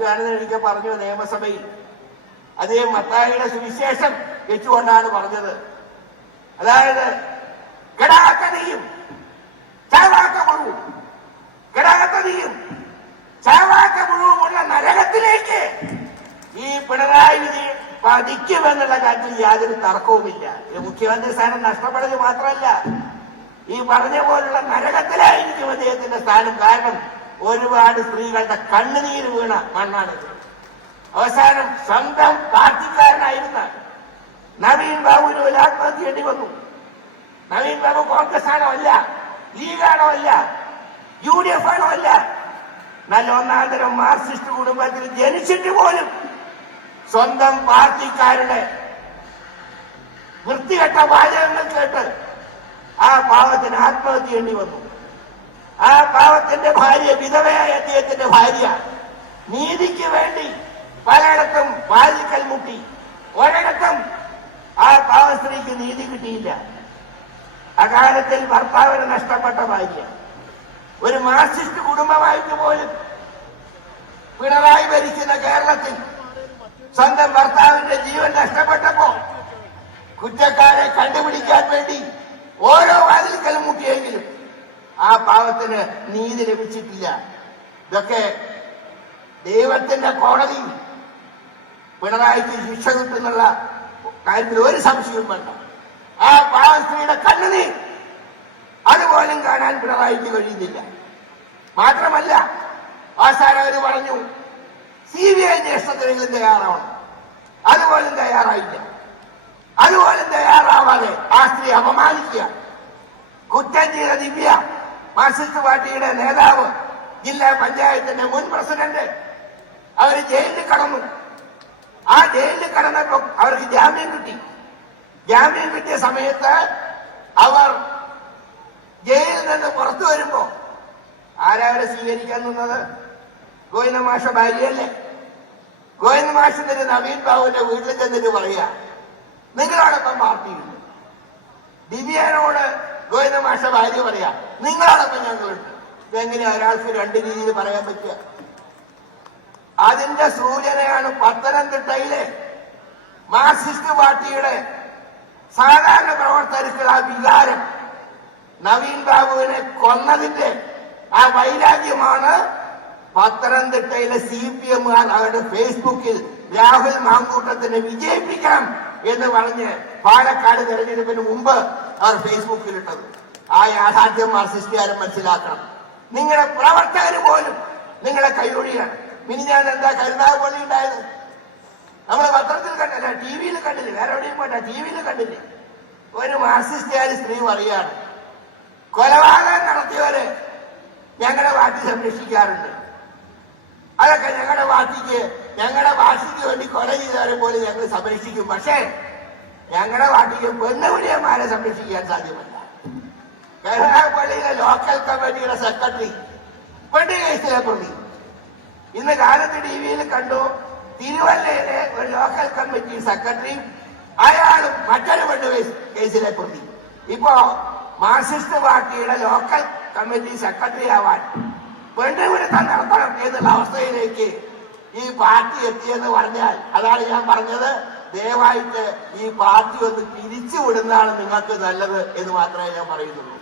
അച്യുതാനന്ദൻ എനിക്ക് പറഞ്ഞു നിയമസഭയിൽ. അതേ മത്തായിയുടെ സുവിശേഷം വെച്ചുകൊണ്ടാണ് പറഞ്ഞത്. അതായത് ഘടാകതയും ചാവാക്ക മുഴുവും ചാവാക്കമുഴുവുമുള്ള ചാവാക്ക മുഴുവുമുള്ള നരകത്തിലേക്ക് ഈ പിണറായി വിജയൻ പതിക്കുമെന്നുള്ള കാര്യത്തിൽ യാതൊരു തർക്കവുമില്ല. മുഖ്യമന്ത്രി സ്ഥാനം നഷ്ടപ്പെടുക മാത്രമല്ല ഈ പറഞ്ഞ പോലുള്ള നരകത്തിലായിരിക്കും അദ്ദേഹത്തിന്റെ സ്ഥാനം. കാരണം ഒരുപാട് സ്ത്രീകളുടെ കണ്ണുനീര് വീണ മണ്ണാണിത് അവസാനം സ്വന്തം പാർട്ടിക്കാരനായിരുന്ന നവീൻ ബാബുവിന് ഒരു ആത്മഹത്യ ചെയ്യേണ്ടി വന്നു. നവീൻ ബാബു കോൺഗ്രസ് ആണോ അല്ല ലീഗാണോ അല്ല യു ഡി എഫ് ആണോ അല്ല. നല്ല ഒന്നാന്തരം മാർക്സിസ്റ്റ് കുടുംബത്തിൽ ജനിച്ചിട്ട് പോലും സ്വന്തം പാർട്ടിക്കാരുടെ വൃത്തികെട്ട വാചകങ്ങൾ കേട്ട് ആ പാവത്തിന് ആത്മഹത്യ ചെയ്യേണ്ടി വന്നു. ആ പാവത്തിന്റെ ഭാര്യ വിധവയായ അദ്ദേഹത്തിന്റെ ഭാര്യ. നീതിക്ക് വേണ്ടി പലയിടത്തും വാതിൽക്കൽ മുട്ടി. ഒരിടത്തും ആ പാവ സ്ത്രീക്ക് നീതി കിട്ടിയില്ല. അകാലത്തിൽ ഭർത്താവിന് നഷ്ടപ്പെട്ട ഭാര്യ. ഒരു മാർക്സിസ്റ്റ് കുടുംബമായിട്ട് പോലും പിണറായി ഭരിക്കുന്ന കേരളത്തിൽ സ്വന്തം ഭർത്താവിന്റെ ജീവൻ നഷ്ടപ്പെട്ടപ്പോ കുറ്റക്കാരെ കണ്ടുപിടിക്കാൻ വേണ്ടി ഓരോ വാതിൽക്കലും മുട്ടിയെങ്കിലും ആ പാവത്തിന് നീതി ലഭിച്ചിട്ടില്ല. ഇതൊക്കെ ദൈവത്തിന്റെ കോടതി പിണറായിക്ക് ശിക്ഷ കിട്ടുന്നുള്ള കാര്യത്തിൽ ഒരു സംശയവും വേണ്ട. ആ പാവസ്ത്രീയുടെ സ്ത്രീയുടെ കണ്ണുനീർ അതുപോലും കാണാൻ പിണറായിക്ക് കഴിയുന്നില്ല. മാത്രമല്ല അവസാനം പറഞ്ഞു സി ബി ഐ അന്വേഷണത്തിനെങ്കിലും തയ്യാറാവണം. അതുപോലും തയ്യാറായില്ല. അതുപോലും തയ്യാറാവാതെ ആ സ്ത്രീ അപമാനിക്കുക. കുറ്റം ചെയ്ത ദിവ്യ മാർക്സിസ്റ്റ് പാർട്ടിയുടെ നേതാവ് ജില്ലാ പഞ്ചായത്തിന്റെ മുൻ പ്രസിഡന്റ് അവർ ജയിലിൽ കടന്നു. ആ ജയിലിൽ കടന്നപ്പോ അവർക്ക് ജാമ്യം കിട്ടി. ജാമ്യം കിട്ടിയ സമയത്ത് അവർ ജയിലിൽ നിന്ന് പുറത്തു വരുമ്പോ ആരാരെ സ്വീകരിക്കാൻ നിന്നത്? ഗോവിന്ദ ഭാര്യയല്ലേ? ഗോവിന്ദ നവീൻ ബാബുവിന്റെ വീട്ടിൽ ചെന്നിട്ട് പറയാ നിങ്ങളോടൊപ്പം പാർട്ടിയുണ്ട് ദിവ്യാനോട് ഗോവിന്ദ ഭാര്യ പറയാ നിങ്ങളോടൊപ്പം ഞങ്ങളുണ്ട് ഇതെങ്ങനെ ഒരാൾക്ക് രണ്ട് രീതിയിൽ പറയാൻ പറ്റുക. അതിന്റെ സൂചനയാണ് പത്തനംതിട്ടയിലെ മാർക്സിസ്റ്റ് പാർട്ടിയുടെ സാധാരണ പ്രവർത്തകർക്ക് ആ വികാരം നവീൻ ബാബുവിനെ കൊന്നതിന്റെ ആ വൈരാഗ്യമാണ് പത്തനംതിട്ടയിലെ സി പി എമ്മുകാർ അവരുടെ ഫേസ്ബുക്കിൽ രാഹുൽ മാങ്കൂട്ടത്തിനെ വിജയിപ്പിക്കണം എന്ന് പറഞ്ഞ് പാലക്കാട് തെരഞ്ഞെടുപ്പിന് മുമ്പ് അവർ ഫേസ്ബുക്കിൽ ഇട്ടത്. ആ യാഥാർത്ഥ്യം മാർസിസ്റ്റുകാരും മനസ്സിലാക്കണം. നിങ്ങളുടെ പ്രവർത്തകർ പോലും നിങ്ങളെ കൈയൊഴിയാണ്. മിനി ഞാൻ എന്താ കരുനാഗപ്പള്ളി ഉണ്ടായത്? നമ്മൾ പത്രത്തിൽ കണ്ടില്ല? ടി വിയിൽ കണ്ടില്ല? വേറെ എവിടെയും പോട്ടെ ടി വിയിൽ കണ്ടില്ല? ഒരു മാർസിസ്റ്റുകാരി സ്ത്രീ പറയാണ് കൊലപാതകം നടത്തിയവര് ഞങ്ങളുടെ പാർട്ടി സംരക്ഷിക്കാറുണ്ട്. അതൊക്കെ ഞങ്ങളുടെ പാർട്ടിക്ക് ഞങ്ങളുടെ പാർട്ടിക്ക് വേണ്ടി കൊല ചെയ്തവരെ പോലെ ഞങ്ങൾ സംരക്ഷിക്കും. പക്ഷേ ഞങ്ങളുടെ പാർട്ടിക്ക് പെണ്ണുപിടിയന്മാരെ സംരക്ഷിക്കാൻ സാധ്യമല്ല. കരുനാഗപ്പള്ളിയിലെ ലോക്കൽ കമ്മിറ്റിയുടെ സെക്രട്ടറി പെണ്ണ് കേസിലെ പ്രതി ഇന്ന് കാലത്ത് ടി വിയിൽ കണ്ടു തിരുവല്ലയിലെ ഒരു ലോക്കൽ കമ്മിറ്റി സെക്രട്ടറി അയാളും മറ്റൊരു പെണ്ണ് കേസിലെ പ്രതി ഇപ്പോ മാർക്സിസ്റ്റ് പാർട്ടിയുടെ ലോക്കൽ കമ്മിറ്റി സെക്രട്ടറി ആവാൻ പെണ്ണുപിടുത്തം നടത്തണം എന്നുള്ള അവസ്ഥയിലേക്ക് ഈ പാർട്ടി എത്തിയെന്ന് പറഞ്ഞാൽ അതാണ് ഞാൻ പറഞ്ഞത്. ദയവായിട്ട് ഈ പാർട്ടി ഒന്ന് പിരിച്ചു വിടുന്നതാണ് നിങ്ങൾക്ക് നല്ലത് എന്ന് മാത്രമേ ഞാൻ പറയുന്നുള്ളൂ.